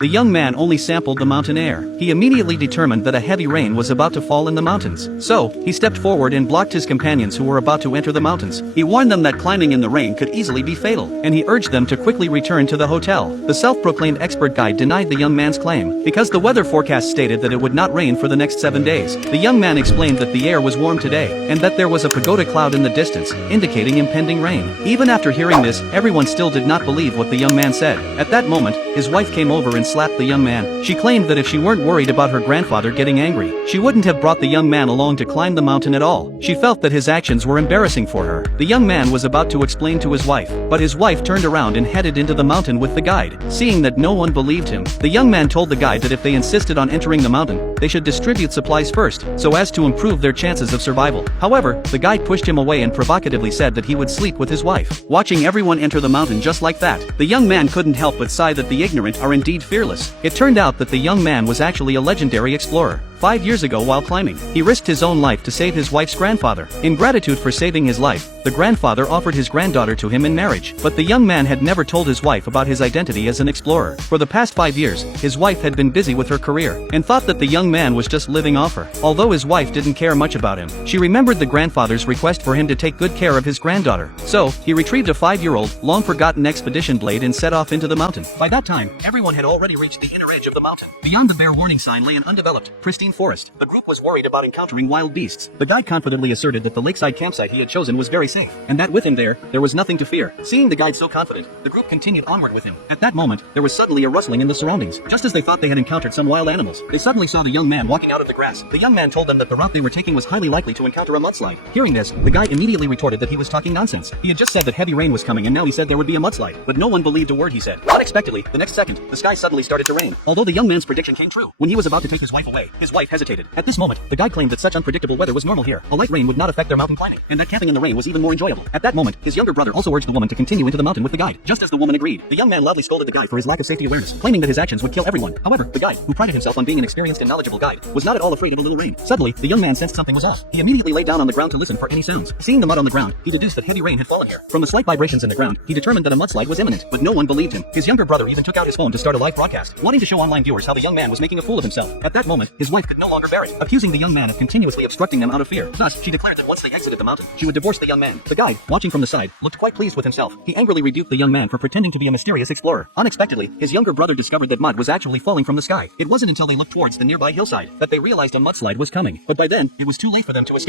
The young man only sampled the mountain air. He immediately determined that a heavy rain was about to fall in the mountains. So, he stepped forward and blocked his companions who were about to enter the mountains. He warned them that climbing in the rain could easily be fatal, and he urged them to quickly return to the hotel. The self-proclaimed expert guide denied the young man's claim, because the weather forecast stated that it would not rain for the next 7 days. The young man explained that the air was warm today, and that there was a pagoda cloud in the distance, indicating impending rain. Even after hearing this, everyone still did not believe what the young man said. At that moment, his wife came over and slapped the young man. She claimed that if she weren't worried about her grandfather getting angry, she wouldn't have brought the young man along to climb the mountain at all. She felt that his actions were embarrassing for her. The young man was about to explain to his wife, but his wife turned around and headed into the mountain with the guide. Seeing that no one believed him, the young man told the guide that if they insisted on entering the mountain, they should distribute supplies first, so as to improve their chances of survival. However, the guide pushed him away and provocatively said that he would sleep with his wife. Watching everyone enter the mountain just like that, the young man couldn't help but sigh that the ignorant are indeed fearless. It turned out that the young man was actually a legendary explorer. 5 years ago while climbing, he risked his own life to save his wife's grandfather. In gratitude for saving his life, the grandfather offered his granddaughter to him in marriage. But the young man had never told his wife about his identity as an explorer. For the past 5 years, his wife had been busy with her career, and thought that the young man was just living off her. Although his wife didn't care much about him, she remembered the grandfather's request for him to take good care of his granddaughter. So, he retrieved a 5-year-old, long-forgotten expedition blade and set off into the mountain. By that time, everyone had already reached the inner edge of the mountain. Beyond the bare warning sign lay an undeveloped, pristine forest. The group was worried about encountering wild beasts. The guide confidently asserted that the lakeside campsite he had chosen was very safe, and that with him there was nothing to fear. Seeing the guide so confident, the group continued onward with him. At that moment, there was suddenly a rustling in the surroundings. Just as they thought they had encountered some wild animals, they suddenly saw the young man walking out of the grass. The young man told them that the route they were taking was highly likely to encounter a mudslide. Hearing this, the guide immediately retorted that he was talking nonsense. He had just said that heavy rain was coming, and now he said there would be a mudslide. But no one believed a word he said. Unexpectedly, the next second, the sky suddenly started to rain. Although the young man's prediction came true, when he was about to take his wife away, his wife hesitated. At this moment, the guide claimed that such unpredictable weather was normal here. A light rain would not affect their mountain climbing, and that camping in the rain was even more enjoyable. At that moment, his younger brother also urged the woman to continue into the mountain with the guide. Just as the woman agreed, the young man loudly scolded the guide for his lack of safety awareness, claiming that his actions would kill everyone. However, the guide, who prided himself on being an experienced and knowledgeable guide, was not at all afraid of a little rain. Suddenly, the young man sensed something was off. He immediately lay down on the ground to listen for any sounds. Seeing the mud on the ground, he deduced that heavy rain had fallen here. From the slight vibrations in the ground, he determined that a mudslide was imminent, but no one believed him. His younger brother even took out his phone to start a live broadcast, wanting to show online viewers how the young man was making a fool of himself. At that moment, his wife could no longer bear it, accusing the young man of continuously obstructing them out of fear. Thus, she declared that once they exited the mountain, she would divorce the young man. The guide, watching from the side, looked quite pleased with himself. He angrily rebuked the young man for pretending to be a mysterious explorer. Unexpectedly, his younger brother discovered that mud was actually falling from the sky. It wasn't until they looked towards the nearby hillside that they realized a mudslide was coming. But by then, it was too late for them to escape.